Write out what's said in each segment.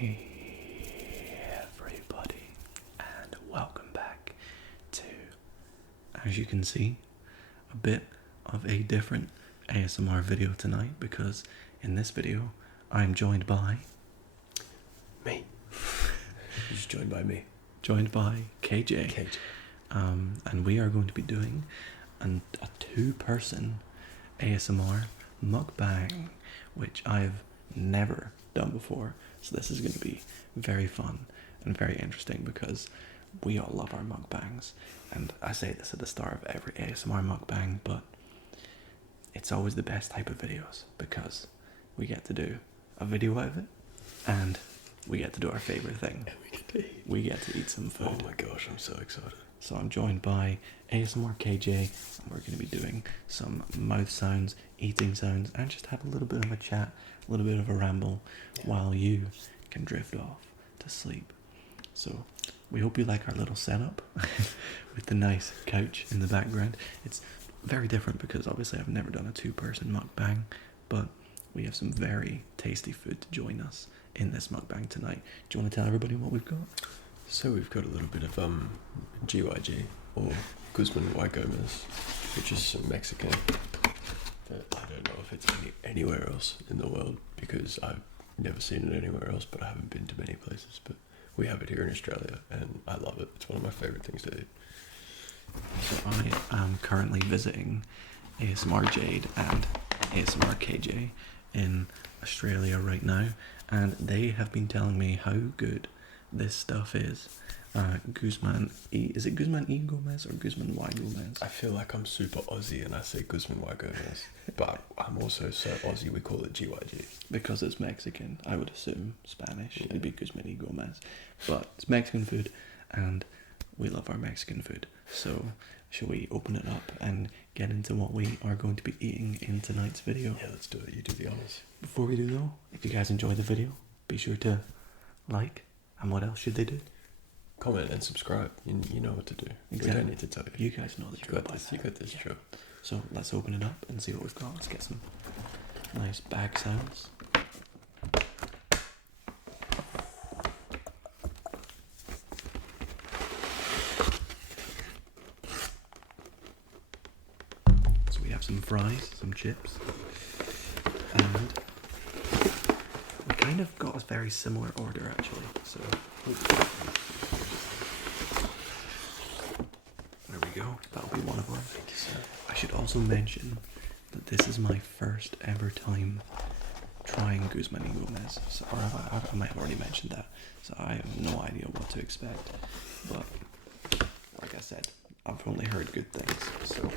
Hey everybody, and welcome back to, as you can see, a bit of a different ASMR video tonight, because in this video I'm joined by me. He's joined by me. Joined by KJ. And we are going to be doing a two-person ASMR mukbang, which I've never done before. So this is going to be very fun and very interesting because we all love our mukbangs. And I say this at the start of every ASMR mukbang, but it's always the best type of videos because we get to do a video out of it and we get to do our favorite thing. And we get to eat. We get to eat some food. Oh my gosh, I'm so excited. So I'm joined by ASMR KJ, and we're going to be doing some mouth sounds, eating sounds, and just have a little bit of a chat, a little bit of a ramble, while you can drift off to sleep. So we hope you like our little setup with the nice couch in the background. It's very different because obviously I've never done a two-person mukbang, but we have some very tasty food to join us in this mukbang tonight. Do you want to tell everybody what we've got? So we've got a little bit of GYG, or Guzman y Gomez, which is some Mexican that I don't know if it's anywhere else in the world because I've never seen it anywhere else, but I haven't been to many places. But we have it here in Australia and I love it. It's one of my favourite things to eat. So I am currently visiting ASMR Jade and ASMR KJ in Australia right now, and they have been telling me how good this stuff is. Guzman is it Guzman y Gomez or Guzman y Gomez? I feel like I'm super Aussie and I say Guzman y Gomez, but I'm also so Aussie we call it GYG. Because it's Mexican, I would assume Spanish. It'd be Guzman y Gomez, but it's Mexican food, and we love our Mexican food. So shall we open it up and get into what we are going to be eating in tonight's video? Yeah, let's do it. You do the honors. Before we do though, if you guys enjoyed the video, be sure to like. And what else should they do? Comment and subscribe. You know what to do. Exactly. We don't need to tell you. You guys know the drill. You got this, Joe. So let's open it up and see what we've got. Let's get some nice bag sounds. So we have some fries, some chips, and we kind of got a very similar order actually. So there we go. That'll be one of them. Thank you, sir. I should also mention that this is my first ever time trying Guzman y Gomez. So, or I might have already mentioned that. So I have no idea what to expect. But like I said, I've only heard good things. So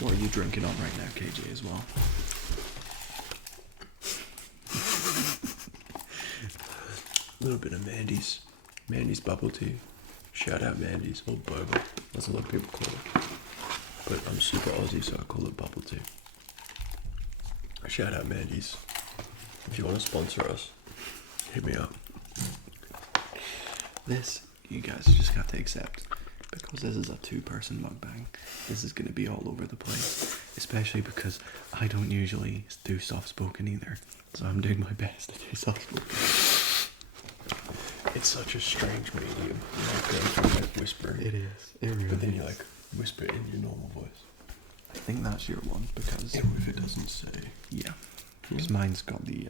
what are you drinking on right now, KJ, as well? A little bit of Mandy's bubble tea. Shout out Mandy's, or boba, as a lot of people call it. But I'm super Aussie, so I call it bubble tea. Shout out Mandy's. If you want to sponsor us, hit me up. This, you guys just have to accept, because this is a two-person mukbang. This is going to be all over the place, especially because I don't usually do soft-spoken either. So I'm doing my best to do soft-spoken. It's such a strange medium. You like going from like whispering. It is. It really But then is. you like whisper in your normal voice. I think that's your one because If it doesn't say. yeah, because mine's got the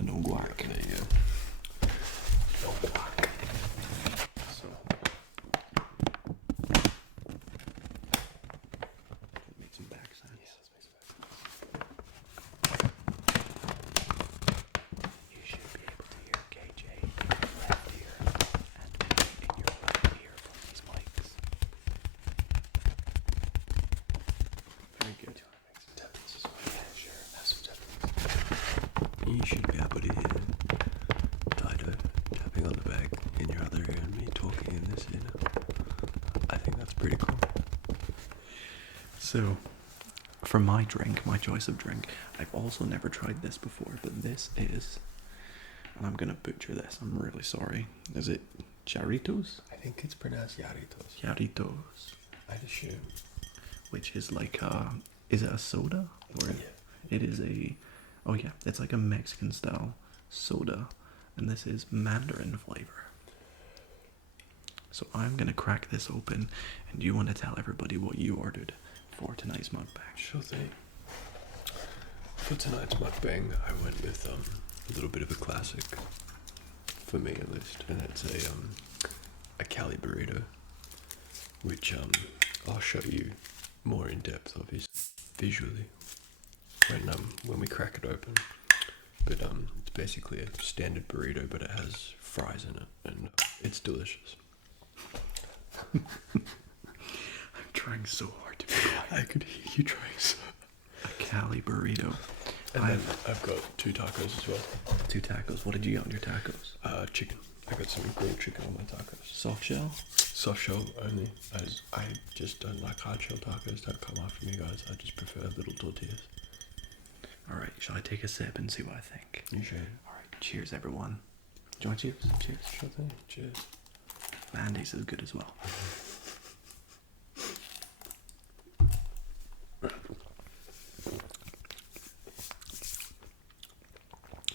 no guac. There you go. No guac. So make some back sounds. Yeah, let's make some back. You should be able to hear KJ in your left ear and in your right ear from these mics. Very good. Do you want to make some tappings as well? Yeah, sure. Have some tappings. You should be able to hear Dido tapping on the bag in your other ear and me talking in this ear now. I think that's pretty cool. So, for my drink, my choice of drink, I've also never tried this before, but this is, and I'm gonna butcher this, I'm really sorry. Is it Jarritos? I think it's pronounced Yarritos. Jarritos, I'd assume. which is like is it a soda? Or Yeah. It is oh yeah, it's like a Mexican style soda, and this is mandarin flavor. So I'm gonna crack this open, and you want to tell everybody what you ordered for tonight's mukbang. Sure thing. For tonight's mukbang, I went with a little bit of a classic, for me at least, and it's a Cali burrito, which I'll show you more in depth, obviously, visually, when we crack it open. But it's basically a standard burrito, but it has fries in it, and it's delicious. I'm trying so hard to be quiet. I could hear you trying so. A Cali burrito. And then I've got 2 tacos as well. 2 tacos. What did you get on your tacos? Chicken. I got some grilled chicken on my tacos. Soft shell? Soft shell only, as I just don't like hard shell tacos. Don't come after me, guys. I just prefer little tortillas. Alright, shall I take a sip and see what I think? You should. Alright, cheers everyone. Do you want cheers? Cheers. Sure thing. Cheers. Mandy's is good as well.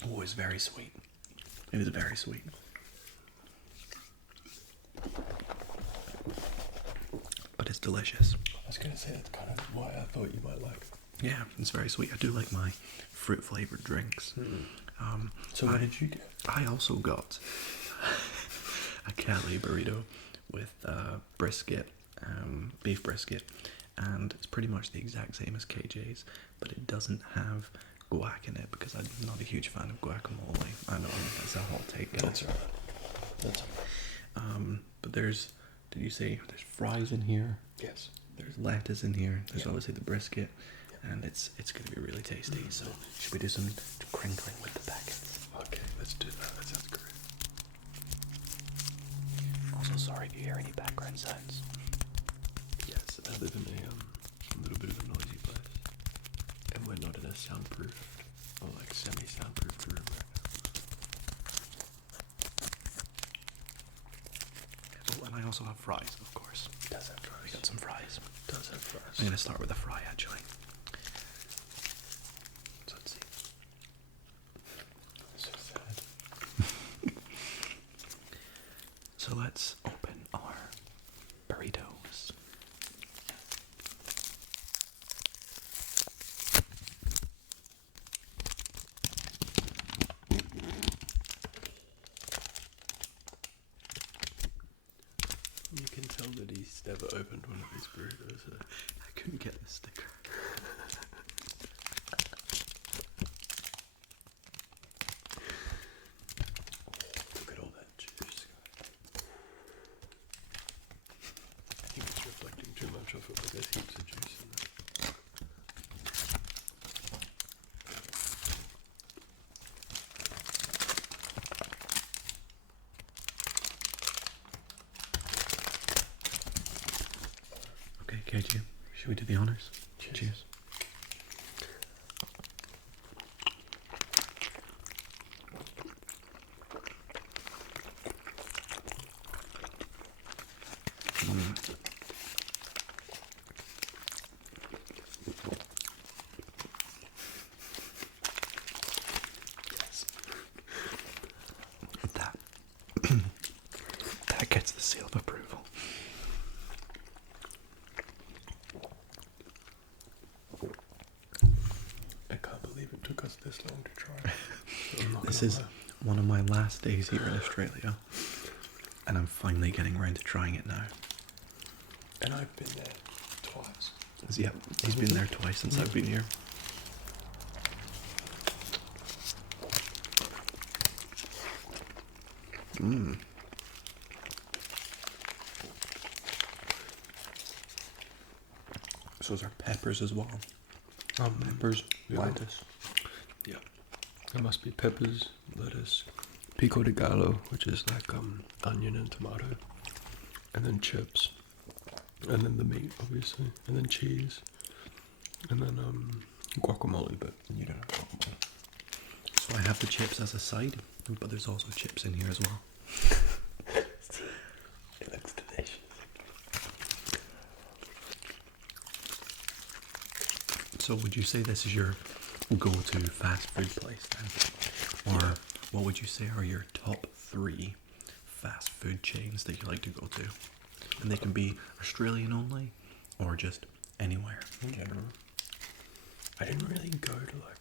Oh, it's very sweet. It is very sweet. But it's delicious. I was gonna say that's kind of why I thought you might like it. Yeah, it's very sweet. I do like my fruit flavored drinks. So what did you get? I also got a Cali burrito with brisket, beef brisket, and it's pretty much the exact same as KJ's, but it doesn't have guac in it because I'm not a huge fan of guacamole. I know that's a hot take, guys. That's alright. That's alright. But there's fries in here. Yes. There's lettuce in here. There's obviously the brisket, and it's going to be really tasty. So should we do some crinkling with the packets? Okay, let's do that. That sounds great. Also, sorry if you hear any background sounds. Yes, I live in a little bit of a noisy place, and we're not in a soundproof or like semi-soundproof room right now. Oh, and I also have fries, of course. Does have fries. We got some fries. Does have fries. I'm gonna start with a fry actually. So let's see. So sad. So let's open our burritos. You can tell that he's never opened one of these burritos. I couldn't get the sticker. Look at all that juice. I think it's reflecting too much off it, but there's heaps of juice in there. Okay, KG, should we do the honors? Cheers. Cheers. Yes. That gets the seal of approval. I can't believe it took us this long to try. I'm not This gonna is lie. one of my last days here in Australia, and I'm finally getting around to trying it now. And I've been there twice. Yeah, he's been there twice since I've been here. So those are peppers as well. Peppers, yeah. lettuce. Yeah. There must be peppers, lettuce, pico de gallo, which is like onion and tomato, and then chips, and then the meat, obviously, and then cheese, and then guacamole, but you don't have guacamole. So I have the chips as a side, but there's also chips in here as well. It looks delicious. So would you say this is your go-to fast food place then? Or what would you say are your top 3 fast food chains that you like to go to? And they can be Australian only or just anywhere. In general, I didn't really go to like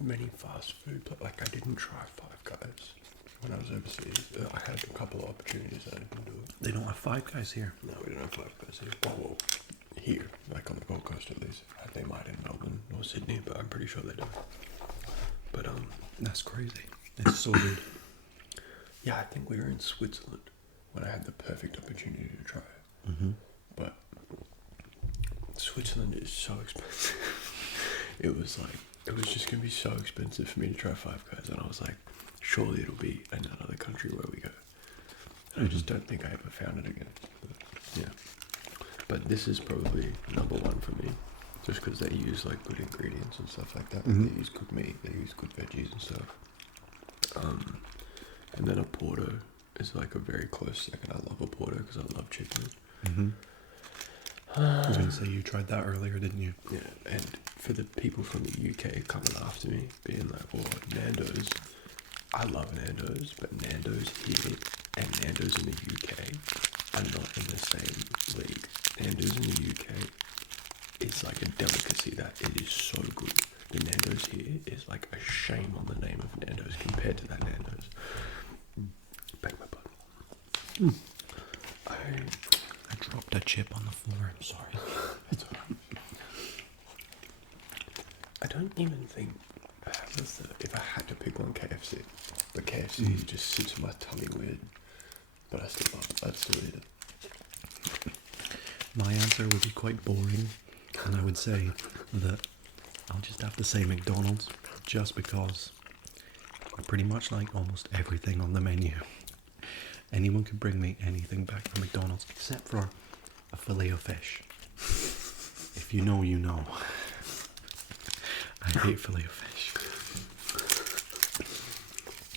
many fast food, but like I didn't try Five Guys when I was overseas. I had a couple of opportunities and I didn't do it. They don't have Five Guys here. No, we don't have Five Guys here. Well, here, like on the Gold Coast at least. They might in Melbourne or Sydney, but I'm pretty sure they do. But that's crazy. It's so good. Yeah, I think we were in Switzerland when I had the perfect opportunity to try it. Mm-hmm. But Switzerland is so expensive. It was just gonna be so expensive for me to try Five Guys, and I was like, surely it'll be in another country where we go. And I just don't think I ever found it again. But, yeah. But this is probably number 1 for me, just because they use like good ingredients and stuff like that. Mm-hmm. They use good meat, they use good veggies and stuff. And then a Porto is like a very close second. I love a Porto because I love chicken. Mm-hmm. I was going to say you tried that earlier, didn't you? Yeah, and for the people from the UK coming after me, being like, oh, Nando's. I love Nando's, but Nando's here and Nando's in the UK are not in the same league. Nando's in the UK is like a delicacy that it is so good. The Nando's here is like a shame on the name of Nando's compared to that Nando's. Beg my pardon. I dropped a chip on the floor. I'm sorry. It's alright. I don't even think if I had to pick one KFC, but KFC just sits in my tummy weird. But I still love it. I'd still eat it. My answer would be quite boring, and I would say that I'll just have to say McDonald's, just because I pretty much like almost everything on the menu. Anyone could bring me anything back from McDonald's except for a fillet of fish. If you know, you know. I hate fillet of fish.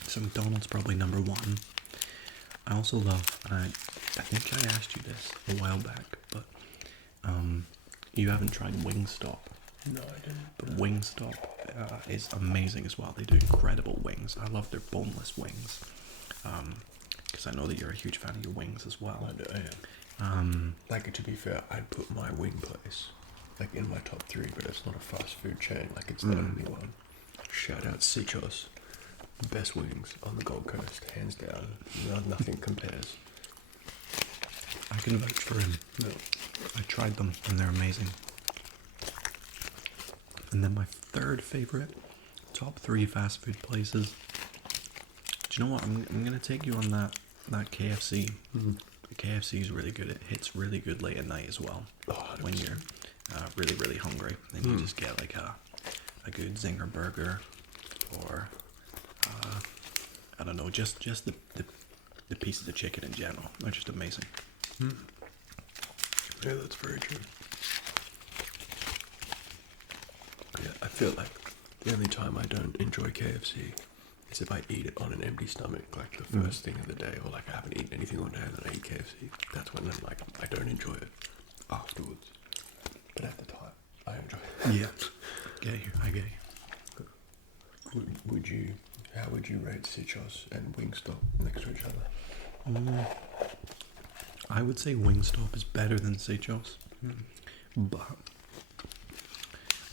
So McDonald's probably number 1. I also love, I think I asked you this a while back, but you haven't tried Wingstop. No, I didn't. But Wingstop is amazing as well. They do incredible wings. I love their boneless wings. Because I know that you're a huge fan of your wings as well. I am. Like, to be fair, I'd put my wing place like in my top 3, but it's not a fast food chain. Like, it's the only one. Shout out Cichos. Best wings on the Gold Coast, hands down. Nothing compares. I can vouch for him. No. I tried them and they're amazing. And then my third favorite, top 3 fast food places. Do you know what? I'm gonna take you on that KFC. Mm-hmm. The KFC is really good. It hits really good late at night as well. Oh, when you're really, really hungry, then you just get like a good zinger burger, or I don't know, just the pieces of chicken in general are just amazing. Yeah, that's very true. Yeah, I feel like the only time I don't enjoy KFC is if I eat it on an empty stomach, like the first thing of the day, or like I haven't eaten anything all day and then I eat KFC. That's when I'm like, I don't enjoy it afterwards. But at the time, I enjoy it. Yeah, I get you. Would you? How would you rate Cichos and Wingstop next to each other? I would say Wingstop is better than Cichos, but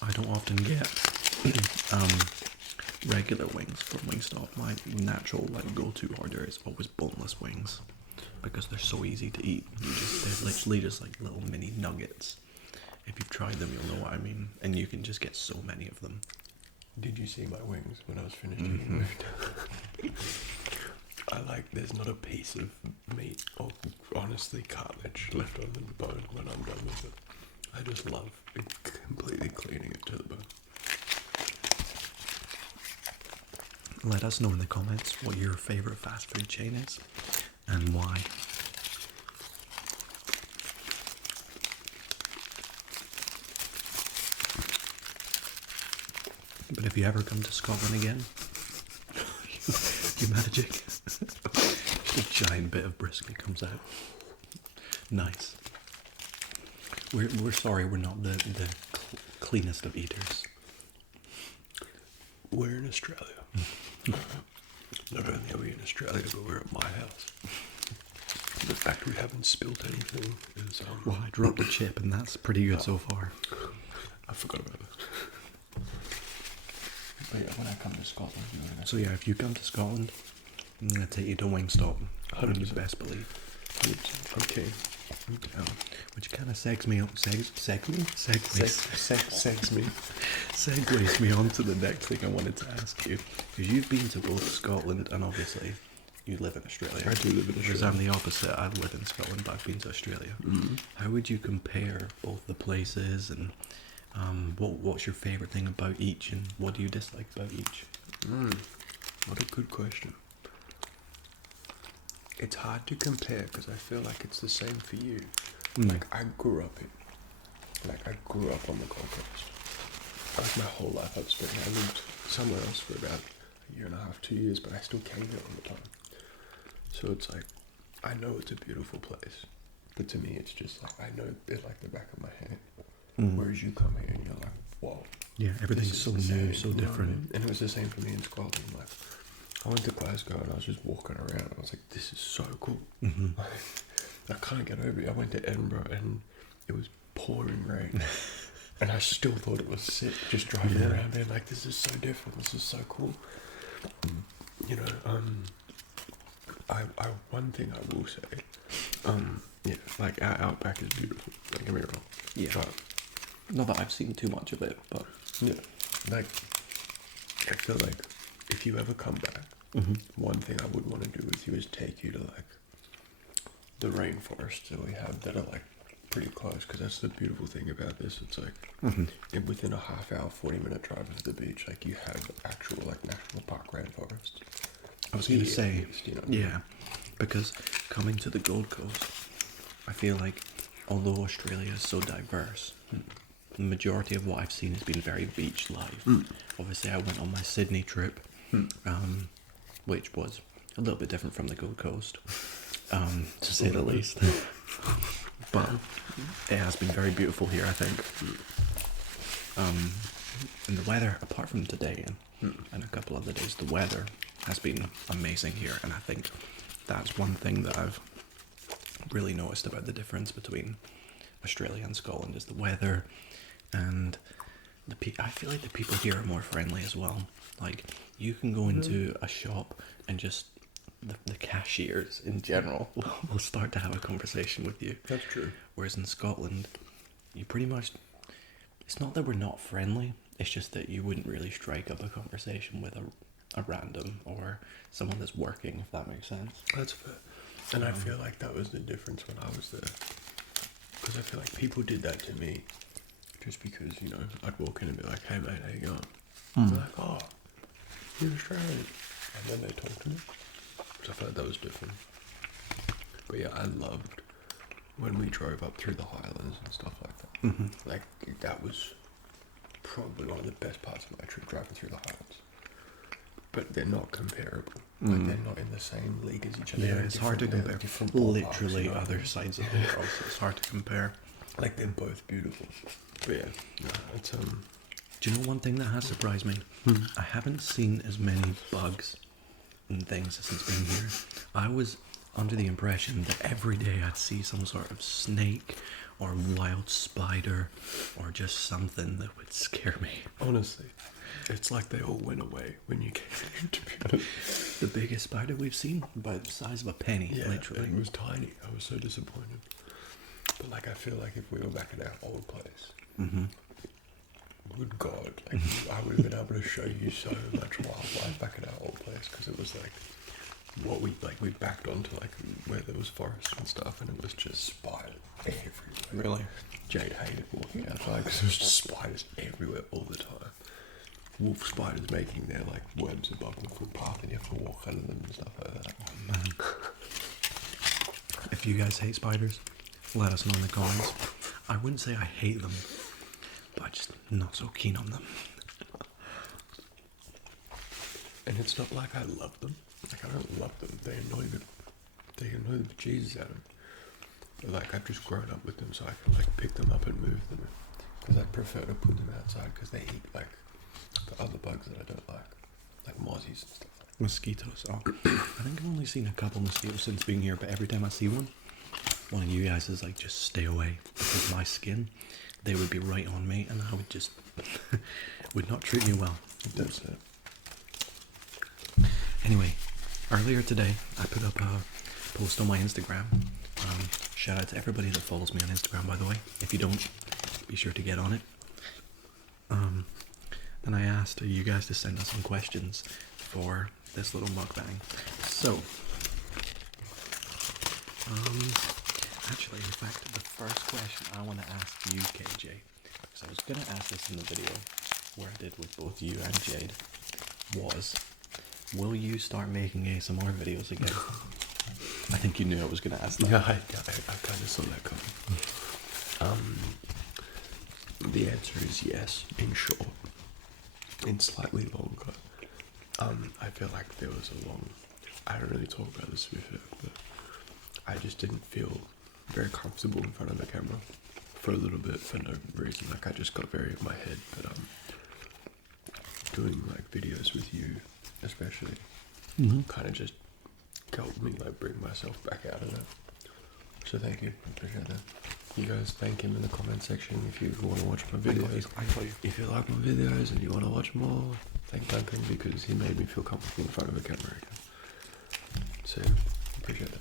I don't often get regular wings from Wingstop. My natural go-to order is always boneless wings because they're so easy to eat. They're literally just like little mini nuggets. If you've tried them, you'll know what I mean, and you can just get so many of them. Did you see my wings when I was finished eating? There's not a piece of meat or honestly cartilage left on the bone when I'm done with it. I just love completely cleaning it to the bone. Let us know in the comments what your favorite fast food chain is and why. But if you ever come to Scotland again, you magic. Just a giant bit of brisket comes out. Nice. We're sorry we're not the cleanest of eaters. we're in Australia. Not only are we in Australia, but we're at my house. The fact we haven't spilt anything is Well, I dropped a chip, and that's pretty good so far. I forgot about that. But yeah, when I come to Scotland, so yeah, if you come to Scotland, I'm gonna take you to Wingstop. 100%. Best believe. 100%. Okay. I'm down. Which kind of segues me onto the next thing I wanted to ask you, because you've been to both Scotland and obviously you live in Australia. I do live in Whereas Australia. I'm the opposite. I live in Scotland, but I've been to Australia. How would you compare both the places, and what's your favourite thing about each, and what do you dislike about each? What a good question. It's hard to compare because I feel like it's the same for you. Like I grew up on the Gold Coast. Like my whole life I lived somewhere else for about a year and a half, 2 years, but I still came here all the time. So it's like, I know it's a beautiful place, but to me it's just like, I know it like the back of my hand. Whereas you come here and you're like, whoa. Yeah, everything's so new, so different. And it was the same for me in Scotland. Like, I went to Glasgow and I was just walking around and I was like, this is so cool. I can't get over it. I went to Edinburgh and it was pouring rain. And I still thought it was sick just driving around there. Like, this is so different. This is so cool. You know, one thing I will say, like our outback is beautiful. Don't get me wrong. Yeah. But, not that I've seen too much of it, but yeah, like, I feel like if you ever come back, one thing I would want to do with you is take you to like the rainforests that we have that are like pretty close, because that's the beautiful thing about this. It's like within a half hour, 40-minute drive of the beach, like you have actual like national park rainforests. I was going to say, at least, you know what I mean? yeah, because coming to the Gold Coast, I feel like although Australia is so diverse, the majority of what I've seen has been very beach life. Obviously, I went on my Sydney trip, which was a little bit different from the Gold Coast, to say the least. But it has been very beautiful here, I think. And the weather, apart from today and a couple other days, the weather has been amazing here. And I think that's one thing that I've really noticed about the difference between Australia and Scotland is the weather, and I feel like the people here are more friendly as well. Like, you can go into a shop and just the cashiers in general will start to have a conversation with you. That's true. Whereas in Scotland, you pretty much, it's not that we're not friendly, it's just that you wouldn't really strike up a conversation with a random or someone that's working, if that makes sense. That's fair. And I feel like that was the difference when I was there. Because I feel like people did that to me just because, you know, I'd walk in and be like, hey mate, how you going? They're like, oh, you're Australian. And then they talk to me. So I felt like that was different. But yeah, I loved when we drove up through the Highlands and stuff like that. Like, that was probably one of the best parts of my trip, driving through the Highlands. But they're not comparable. Like, they're not in the same league as each other. Yeah, They're it's hard to different- compare. they're different Literally ballparks, you know? other sides of the world, so it's hard to compare. Like, they're both beautiful. But yeah, no, it's Do you know one thing that has surprised me? I haven't seen as many bugs and things since being here. I was under the impression that every day I'd see some sort of snake or wild spider or just something that would scare me. honestly, it's like they all went away when you came here, to be honest. The biggest spider we've seen, about the size of a penny, Yeah, literally. it was tiny. I was so disappointed. But like, I feel like if we were back at our old place, good God, like I would have been able to show you so much wildlife back at our old place, because it was like what we backed onto like where there was forest and stuff, and it was just spiders everywhere. Really? Jade hated walking outside because there was just spiders everywhere all the time. Wolf spiders making their like webs above the footpath, and you have to walk under them and stuff like that. Oh, man. If you guys hate spiders, let us know in the comments. I wouldn't say I hate them, but I'm just not so keen on them. And it's not like I love them. Like, I don't love them. They annoy the bejesus out of me. But like, I've just grown up with them, so I can like pick them up and move them. Because I prefer to put them outside, because they eat like The other bugs that I don't like mozzies and stuff. Mosquitoes. Oh, I think I've only seen a couple mosquitoes since being here, but every time I see one of you guys is like, just stay away, because my skin, they would be right on me, and I would just would not treat me well. That's it. Anyway, earlier today I put up a post on my Instagram. Shout out to everybody that follows me on Instagram, by the way. If you don't, be sure to get on it. And I asked you guys to send us some questions for this little mukbang. So, actually, in fact, the first question I want to ask you, KJ, because I was going to ask this in the video where I did with both you and Jade, was, will you start making ASMR videos again? I think you knew I was going to ask that. Yeah, I kind of saw that coming. The answer is yes, in short. In slightly longer. I feel like there was a long... I don't really talk about this with it, but I just didn't feel very comfortable in front of the camera for a little bit for no reason. Like, I just got very in my head, but doing like videos with you especially kind of just helped me like bring myself back out of it. So thank you, I appreciate that. You guys thank him in the comment section if you want to watch my videos. If you like my videos and you want to watch more, thank Duncan, because he made me feel comfortable in front of a camera again. So, appreciate that.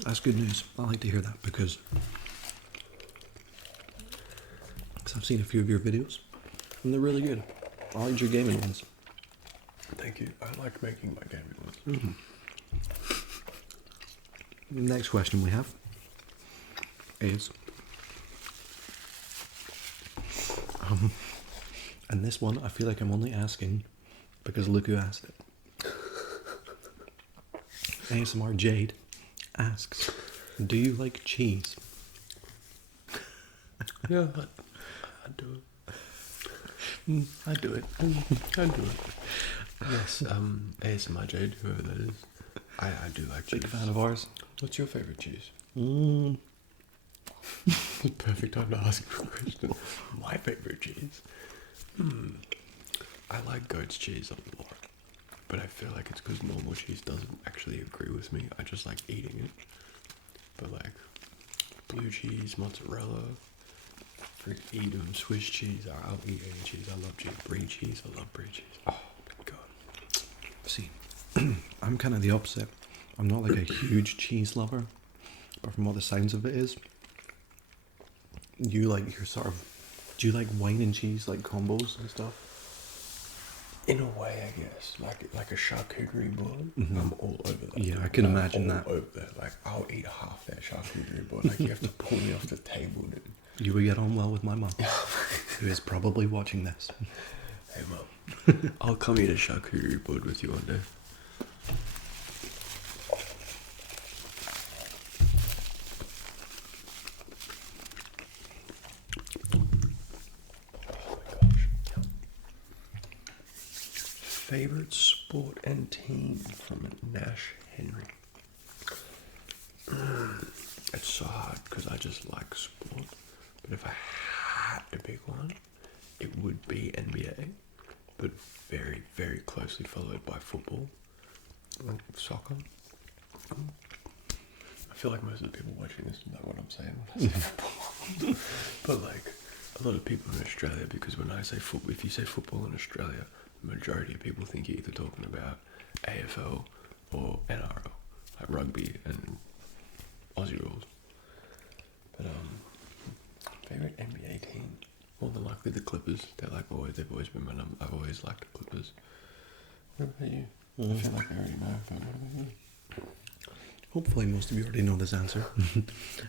That's good news. I like to hear that, because I've seen a few of your videos and they're really good. I like your gaming ones. Thank you. I like making my gaming ones. Next question we have is, and this one I feel like I'm only asking because look who asked it. ASMR Jade asks, do you like cheese? Yeah, I do it. I do it. I do it. Yes, ASMR Jade, whoever that is. I do like cheese. Big fan of ours. What's your favourite cheese? Perfect time to ask you a question. My favourite cheese? I like goat's cheese a lot. But I feel like it's because normal cheese doesn't actually agree with me. I just like eating it. But like blue cheese, mozzarella, Edam, Swiss cheese. I'll eat any cheese. I love cheese. Brie cheese. I love brie cheese. Oh my god. See, I'm kind of the opposite. I'm not like a huge cheese lover, but from what the sounds of it is, you like your sort of, do you like wine and cheese like combos and stuff? In a way, I guess, like a charcuterie board. I'm all over that. Yeah, I can imagine that. Over that. Like, I'll eat half that charcuterie board. Like, you have to pull me off the table, dude. You would get on well with my mum, who is probably watching this. Hey, Mum. I'll come eat a charcuterie board with you one day. Favorite sport and team from Nash Henry. It's so hard because I just like sport. But if I had to pick one, it would be NBA. But very, very closely followed by football. Like soccer. I feel like most of the people watching this know what I'm saying when I say football. But like a lot of people in Australia, because when I say football, if you say football in Australia, majority of people think you're either talking about AFL or NRL, like rugby and Aussie rules. But favorite NBA team, more than likely the Clippers. They've always been my number. I've always liked the Clippers. What about you? I feel like I already know. But what about you? Hopefully most of you already know this answer.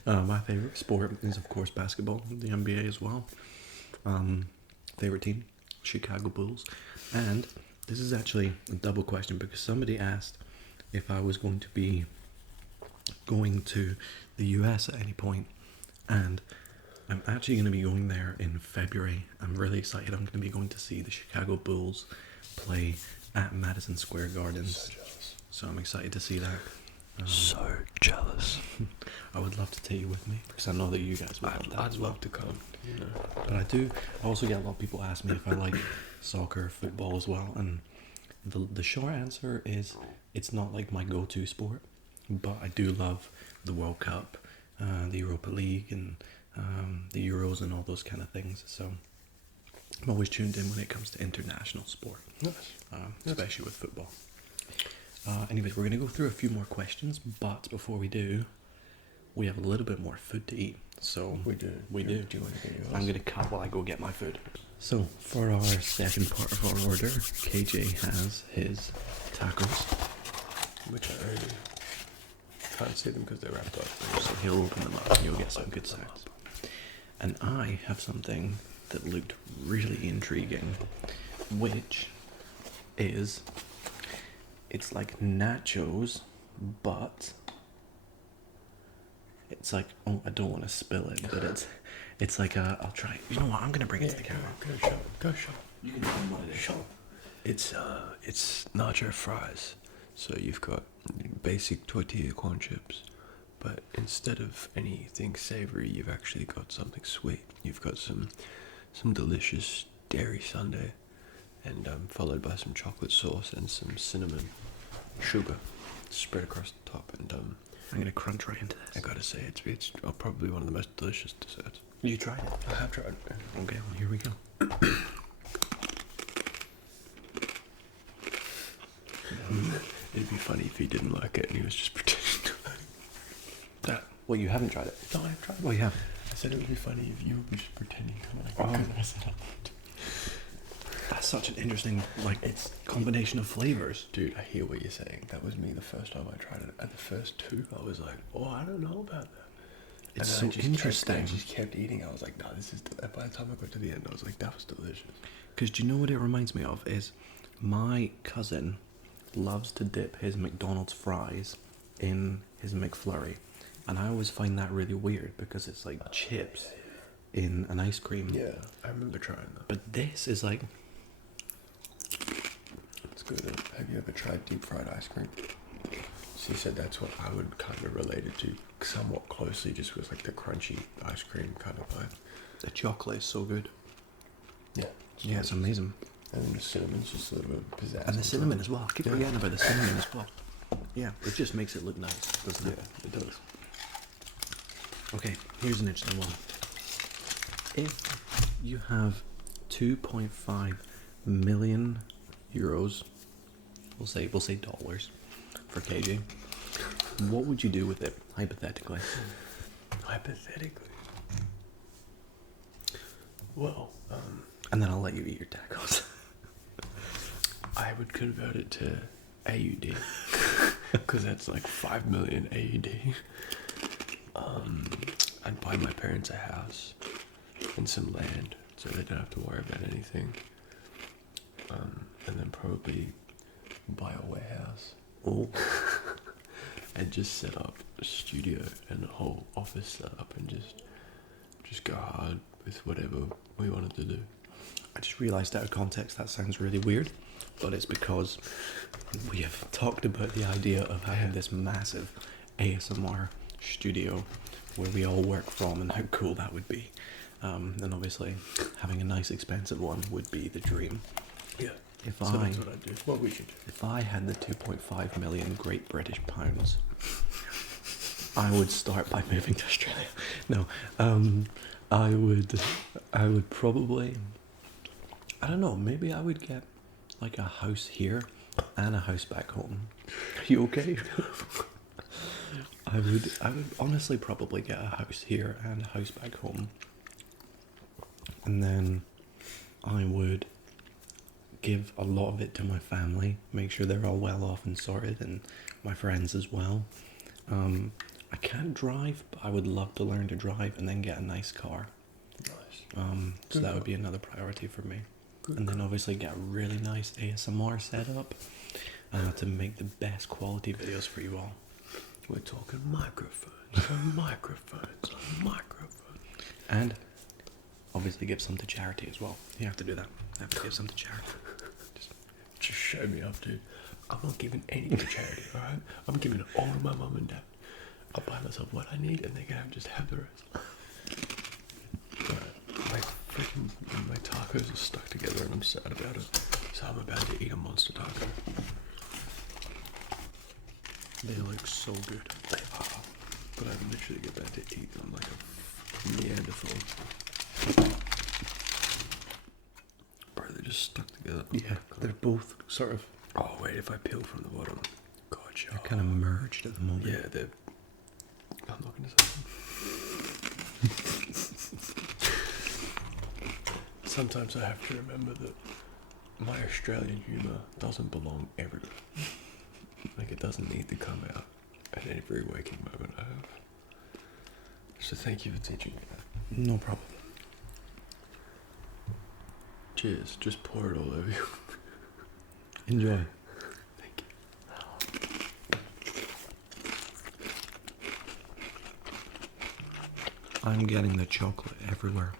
My favorite sport is of course basketball, the NBA as well. Favorite team, Chicago Bulls. And this is actually a double question because somebody asked if I was going to be going to the US at any point, and I'm actually going to be going there in February. I'm really excited. I'm going to be going to see the Chicago Bulls play at Madison Square Garden. So jealous. So I'm excited to see that. So jealous. I would love to take you with me because I know that you guys would want that. I'd love to come, you know. But I also get a lot of people ask me if I like soccer, football as well, and the short answer is it's not like my go-to sport, but I do love the World Cup, the Europa League, and the Euros and all those kind of things. So I'm always tuned in when it comes to international sport, especially with football. Anyways, we're going to go through a few more questions, but before we do, we have a little bit more food to eat. So We do. We do. Do you want to get yours? I'm going to cut while I go get my food. So for our second part of our order, KJ has his tacos. Which I already can't see them because they're wrapped up. So he'll open them up and you'll get some good sounds. And I have something that looked really intriguing, which is, it's like nachos, but it's like, oh, I don't want to spill it, but it's like I'll try. You know what? I'm gonna bring it to the camera. Go show. You can tell me what it is. Show. It's nacho fries. So you've got basic tortilla corn chips, but instead of anything savory, you've actually got something sweet. You've got some delicious dairy sundae, and followed by some chocolate sauce and some cinnamon sugar spread across the top. And I'm gonna crunch right into this. I gotta say, it's probably one of the most delicious desserts. You tried it? I have tried. Okay, well here we go. It'd be funny if he didn't like it and he was just pretending to like that. Well, you haven't tried it. No, I've tried. Well, you have. I said it would be funny if you were just pretending to like Oh. it. I said I loved it. That's such an interesting combination of flavors. Dude, I hear what you're saying. That was me the first time I tried it. At the first two, I was like, oh, I don't know about that. It's And so then I just interesting. I just kept eating. I was like, no, this is. By the time I got to the end, I was like, that was delicious. Because do you know what it reminds me of? Is my cousin loves to dip his McDonald's fries in his McFlurry. And I always find that really weird because it's like chips in an ice cream. Yeah, I remember trying that. But this is like, It's good. Have you ever tried deep fried ice cream? So you said that's what I would kind of relate it to somewhat closely, just with like the crunchy ice cream kind of vibe. the chocolate is so good. Yeah. Yeah, it's amazing. And then the cinnamon's just a little bit of pizzazz. And the on cinnamon top. as well. I keep Yeah. forgetting about the cinnamon as well. Yeah, it just makes it look nice, doesn't Yeah, it? it does. Okay, here's an interesting one. If you have 2.5 million euros, we'll say dollars for KJ, what would you do with it, hypothetically? Hypothetically. Well, And then I'll let you eat your tacos. I would convert it to AUD because that's like 5 million AUD. I'd buy my parents a house and some land so they don't have to worry about anything. And then probably buy a warehouse Oh, and just set up a studio and a whole office setup and just go hard with whatever we wanted to do. I just realised out of context that sounds really weird, but it's because we have talked about the idea of having this massive ASMR studio where we all work from and how cool that would be. And obviously having a nice expensive one would be the dream. Yeah. If So that's what I'd do. What we should do. If I had the 2.5 million Great British pounds, I would start by moving to Australia. No, I would probably, I don't know, maybe I would get like a house here and a house back home. Are you okay? I would honestly probably get a house here and a house back home. And then I would give a lot of it to my family, make sure they're all well off and sorted, and my friends as well. I can't drive, but I would love to learn to drive and then get a nice car. Nice. So that would be another priority for me. And then obviously get a really nice ASMR setup to make the best quality videos for you all. We're talking microphones, microphones. And obviously give some to charity as well. You have to do that. You have to give some to charity. Just show me up, dude. I'm not giving any to charity, alright? I'm giving it all to my mum and dad. I'll buy myself what I need and they can just have the rest. Alright, my tacos are stuck together and I'm sad about it. So I'm about to eat a monster taco. They look so good. They are. But I'm literally about to eat them like a Neanderthal. Bro, they're just stuck together. Yeah, they're both sort of... Oh wait, if I peel from the bottom. Gotcha. They're kind of merged at the moment. Yeah, they're... I'm not going to say them. Sometimes I have to remember that my Australian humour doesn't belong everywhere. Like, it doesn't need to come out at every waking moment I have. So thank you for teaching me that. No problem. Cheers. Just pour it all over you. Enjoy. Thank you. I'm getting the chocolate everywhere.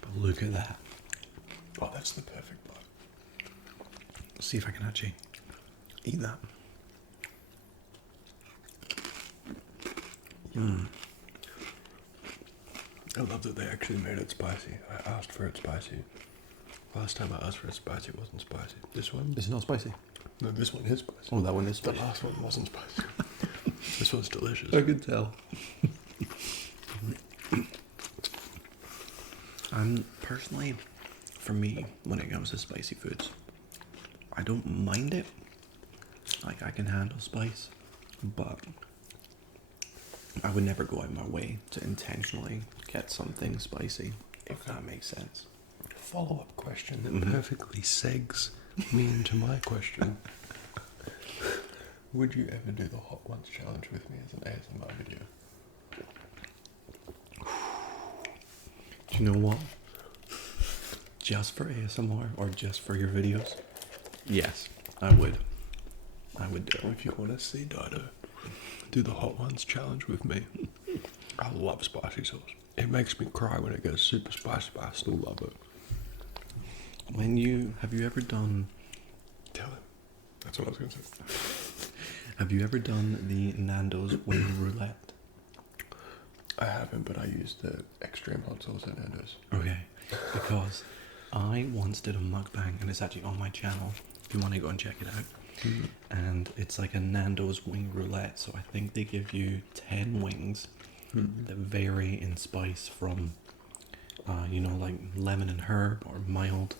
But look at that. Oh, that's the perfect bite. See if I can actually eat that. I love that they actually made it spicy. I asked for it spicy. Last time I asked for it spicy, it wasn't spicy. This one? Is it not spicy? No, this one is spicy. Oh, that one is The spicy. last one wasn't spicy. This one's delicious. I could tell. Personally, for me, when it comes to spicy foods, I don't mind it. Like, I can handle spice, but I would never go out of my way to intentionally get something spicy, if that makes sense. Follow-up question that perfectly segs me into my question. Would you ever do the Hot Ones challenge with me as an ASMR video? Do you know what? Just for ASMR or just for your videos? Yes, I would. I would do it. If you want to see Dido do the Hot Ones challenge with me, I love spicy sauce. It makes me cry when it goes super spicy, but I still love it. Have you ever done... Tell him. That's what I was going to say. Have you ever done the Nando's wing roulette? I haven't, but I used the extreme hot sauce at Nando's. Okay, because I once did a mukbang, and it's actually on my channel, if you want to go and check it out. And it's like a Nando's wing roulette, so I think they give you 10 wings that vary in spice from, like lemon and herb, or mild,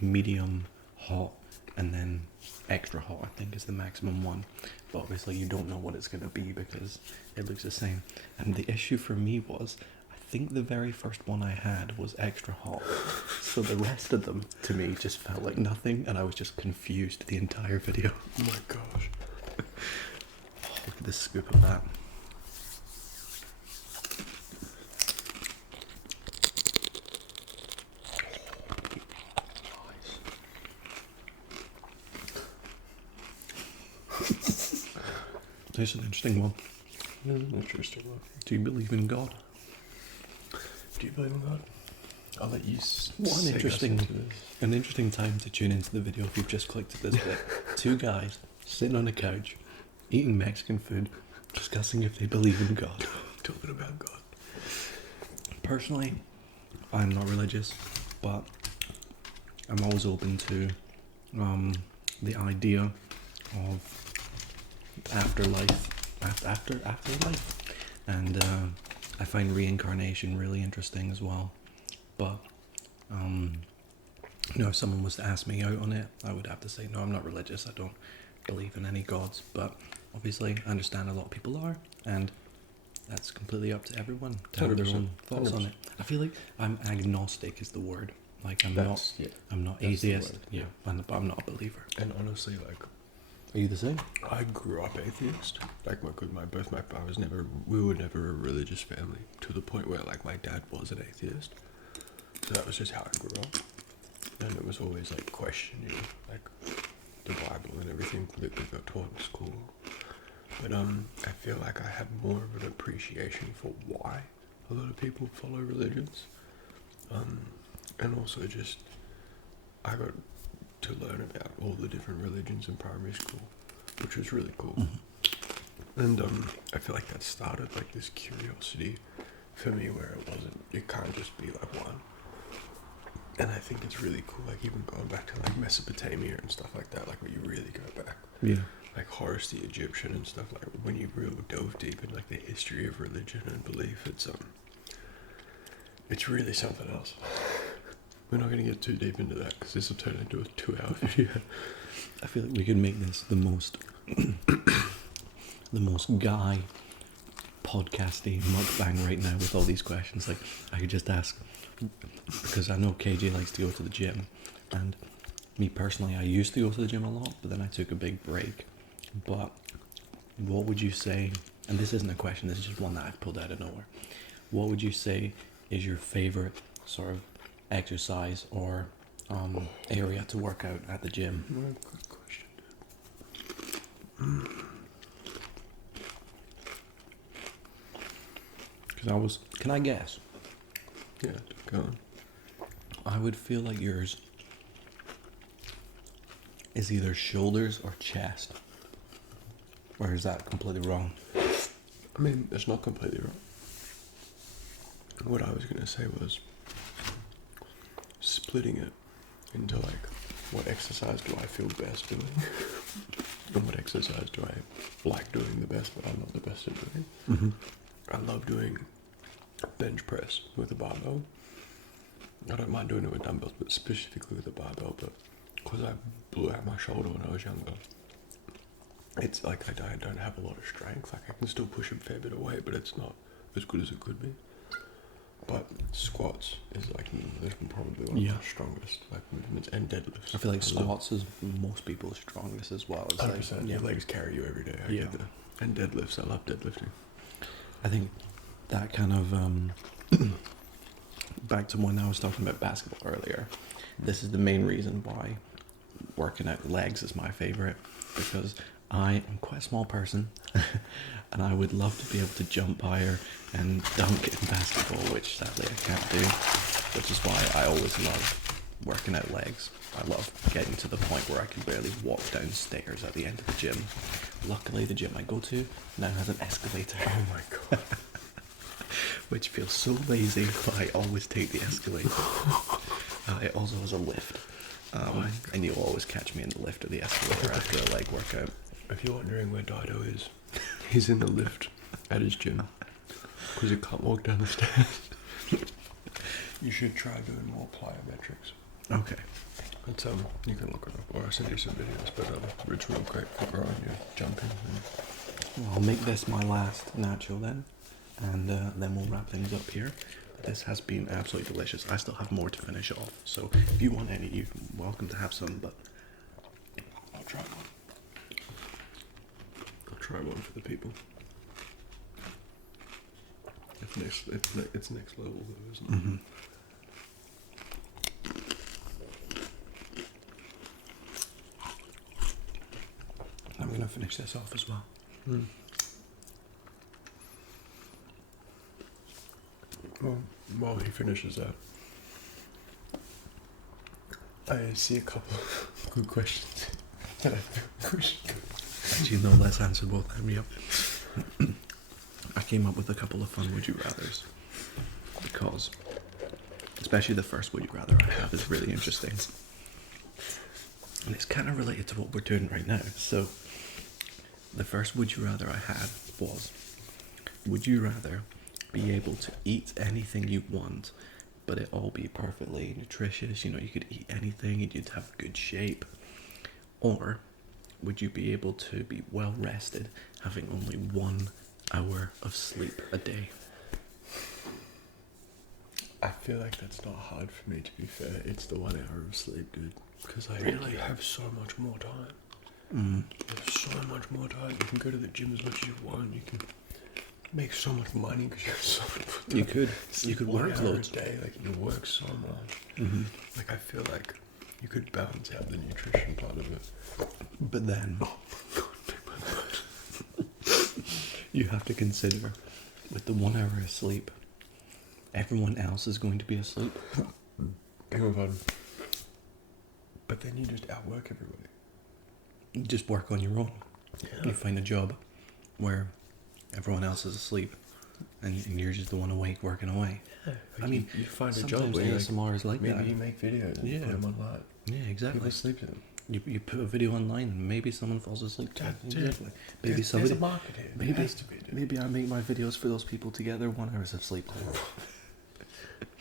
medium, hot, and then extra hot, I think is the maximum one. But obviously you don't know what it's going to be because it looks the same. And the issue for me was, I think the very first one I had was extra hot. So the rest of them, to me, just felt like nothing, and I was just confused the entire video. Oh my gosh. Look at this scoop of that. This is an interesting one. This is an interesting one. Do you believe in God? Do you believe in God? I'll let you An interesting time to tune into the video if you've just clicked at this bit. Two guys sitting on a couch, eating Mexican food, discussing if they believe in God. Talking about God. Personally, I'm not religious, but I'm always open to the idea of afterlife, afterlife, and I find reincarnation really interesting as well. But if someone was to ask me out on it, I would have to say no. I'm not religious. I don't believe in any gods. But obviously, I understand a lot of people are, and that's completely up to everyone to have their own thoughts on it. I feel like I'm agnostic is the word. Like I'm not atheist. Yeah, but I'm not a believer. And honestly, like, are you the same? I grew up atheist. Like, we were never a religious family, to the point where, like, my dad was an atheist. So that was just how I grew up. And it was always, like, questioning, like, the Bible and everything that we got taught in school. But I feel like I have more of an appreciation for why a lot of people follow religions. And also just, I got to learn about all the different religions in primary school, which was really cool. And I feel like that started like this curiosity for me where it can't just be like one. And I think it's really cool, like even going back to like Mesopotamia and stuff like that, like when you really go back. Yeah. Like Horus the Egyptian and stuff, like when you really dove deep in like the history of religion and belief, it's really something else. We're not going to get too deep into that because this will turn into a 2-hour video. I feel like we could make this the most the most guy podcasty mukbang right now with all these questions. Like I could just ask, because I know KJ likes to go to the gym, and me personally, I used to go to the gym a lot, but then I took a big break. But what would you say, and this isn't a question, this is just one that I've pulled out of nowhere, what would you say is your favorite sort of exercise or area to work out at the gym? Good question, Because can I guess? Yeah, go on. I would feel like yours is either shoulders or chest. Or is that completely wrong? I mean, it's not completely wrong. What I was going to say was splitting it into like, what exercise do I feel best doing? And what exercise do I like doing the best, but I'm not the best at doing? Mm-hmm. I love doing bench press with a barbell. I don't mind doing it with dumbbells, but specifically with a barbell. But because I blew out my shoulder when I was younger, it's like I don't have a lot of strength. Like I can still push a fair bit of weight, but it's not as good as it could be. But squats is like probably one of the strongest like movements, and deadlifts. I feel like squats is most people's strongest as well. It's 100%. Like, Your legs carry you every day. I get that. And deadlifts. I love deadlifting. I think that kind of back to when I was talking about basketball earlier. This is the main reason why working out legs is my favorite, because I am quite a small person and I would love to be able to jump higher and dunk in basketball, which sadly I can't do, which is why I always love working out legs. I love getting to the point where I can barely walk downstairs at the end of the gym. Luckily the gym I go to now has an escalator. Oh my god. Which feels so lazy, but I always take the escalator. It also has a lift. And you'll always catch me in the lift or the escalator after a leg workout. If you're wondering where Dido is, he's in the lift at his gym because he can't walk down the stairs. You should try doing more plyometrics. Okay. It's you can look it up, or I'll send you some videos. But it's real great for growing your jumping. Well, I'll make this my last nacho then, and then we'll wrap things up here. This has been absolutely delicious. I still have more to finish off, so if you want any, you're welcome to have some. But I'll try one. I'll try one for the people. It's next level though, isn't it? Mm-hmm. I'm gonna finish this off as well. Mm. Well, while he finishes that, I see a couple of good questions that I think we should go. Actually, no, let's answer both of them. Yep. I came up with a couple of fun would you rathers, because especially the first would you rather I have is really interesting, and it's kind of related to what we're doing right now. So the first would you rather I had was, would you rather be able to eat anything you want, but it all be perfectly nutritious, you know, you could eat anything and you'd have good shape, or would you be able to be well rested, having only 1 hour of sleep a day? I feel like that's not hard for me, to be fair. It's the 1 hour of sleep, dude. Because I Really? have so much more time. Mm. There's so much more time. You can go to the gym as much as you want. You can make so much money because you have so much more time. You could work 1 hour loads. a day. Like, you work so much. Mm-hmm. Like, I feel like you could balance out the nutrition part of it. But then you have to consider, with the 1 hour of sleep, everyone else is going to be asleep. Beg But then you just outwork everybody. You just work on your own. Yeah. You find a job where everyone else is asleep, and you're just the one awake working away. Yeah. I mean, you find a job sometimes where ASMR is like maybe that. you make videos and Yeah. put them online. Yeah, exactly. People sleep to them. You put a video online and maybe someone falls asleep. Exactly. Maybe There's somebody. a market here. Maybe, There has to be. maybe I make my videos for those people to get their 1 hours of sleep.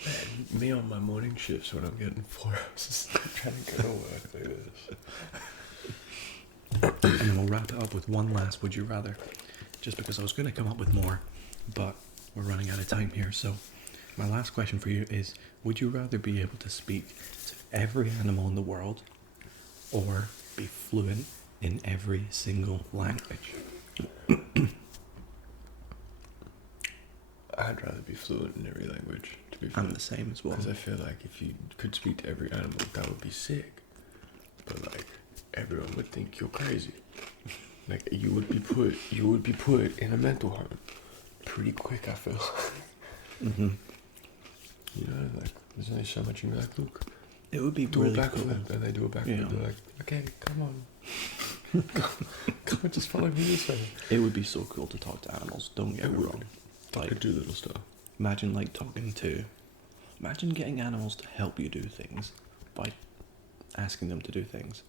Man, me on my morning shifts when I'm getting 4 hours of sleep trying to go to work like this. And then we'll wrap it up with one last would you rather. Just because I was going to come up with more, but we're running out of time here. So my last question for you is, would you rather be able to speak to every animal in the world or be fluent in every single language? I'd rather be fluent in every language, to be fair. I'm the same as well. Because I feel like if you could speak to every animal, that would be sick. But like, everyone would think you're crazy. Like you would be put in a mental home pretty quick, I feel. Mm-hmm. You know, like there's only so much you can be like, look, It would be do really a cool. backflip, and they do a backflip. Yeah. They're like, okay, come on, come on, just follow me this way. It would be so cool to talk to animals. Don't get It me would. wrong. I Like, could do little stuff. imagine imagine getting animals to help you do things by asking them to do things.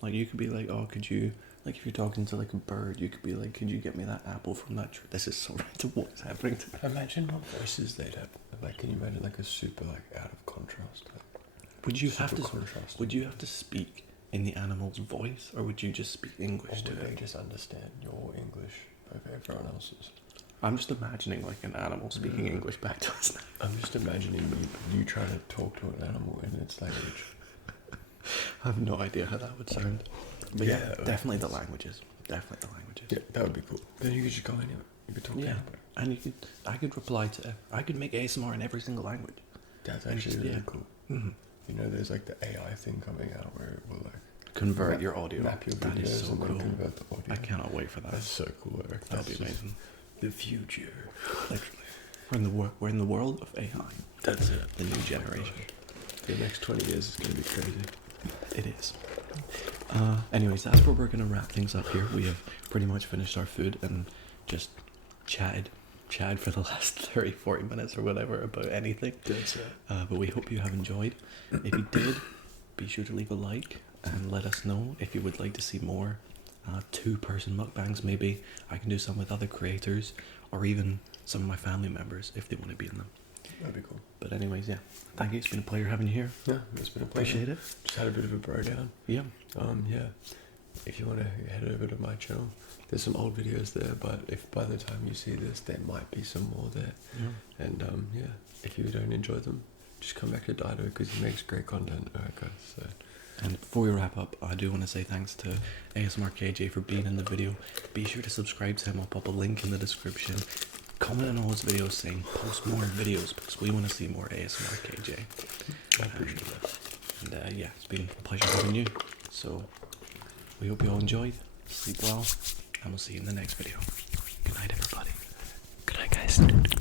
Like you could be like, oh, could you, like if you're talking to like a bird, you could be like, could you get me that apple from that tree? This is so random. What is happening to me? Imagine what voices they'd have. Like, can you imagine like a super like out of contrast? Like, Would you have super to? contrast. Would you have to speak in the animal's voice, or would you just speak English Or to would they it? just understand your English over everyone else's? I'm just imagining like an animal speaking Yeah. English back to us now. I'm just imagining you trying to talk to an animal in its language. I have no idea how that would sound. But yeah, Yeah, definitely the languages. Definitely the languages. Yeah, that would be cool. Then you could just go anywhere. You could talk to Yeah. anybody. And I could reply to, I could make ASMR in every single language. That's And actually just- really yeah. cool. Mm-hmm. You know, there's like the AI thing coming out where it will like Convert your audio. map your That videos is so and then cool. convert the audio. I cannot wait for that. That's so cool, Eric. That'll be That's just amazing. the future. Literally. We're in the world of AI. That's it. The new generation. The next 20 years is going to be crazy. It is. Anyways, that's where we're going to wrap things up here. We have pretty much finished our food and just chatted for the last 30, 40 minutes or whatever about anything. That's it. But we hope you have enjoyed. If you did, be sure to leave a like and let us know if you would like to see more two-person mukbangs. Maybe I can do some with other creators or even some of my family members if they want to be in them. That'd be cool. But anyways, yeah. Thank you. It's been a pleasure having you here. Yeah, it's been a pleasure. Appreciate it. Just had a bit of a bro down. Yeah. Yeah. If you want to head over to my channel, there's some old videos there, but if by the time you see this, there might be some more there. Yeah. And yeah, if you don't enjoy them, just come back to Dido because he makes great content. Alright, guys. So. And before we wrap up, I do want to say thanks to ASMRKJ for being in the video. Be sure to subscribe to him. I'll pop a link in the description. Comment on all his videos saying post more videos because we want to see more ASMRKJ. I appreciate that. And yeah, it's been a pleasure having you. So we hope you all enjoyed. Sleep well, and we'll see you in the next video. Good night, everybody. Good night, guys.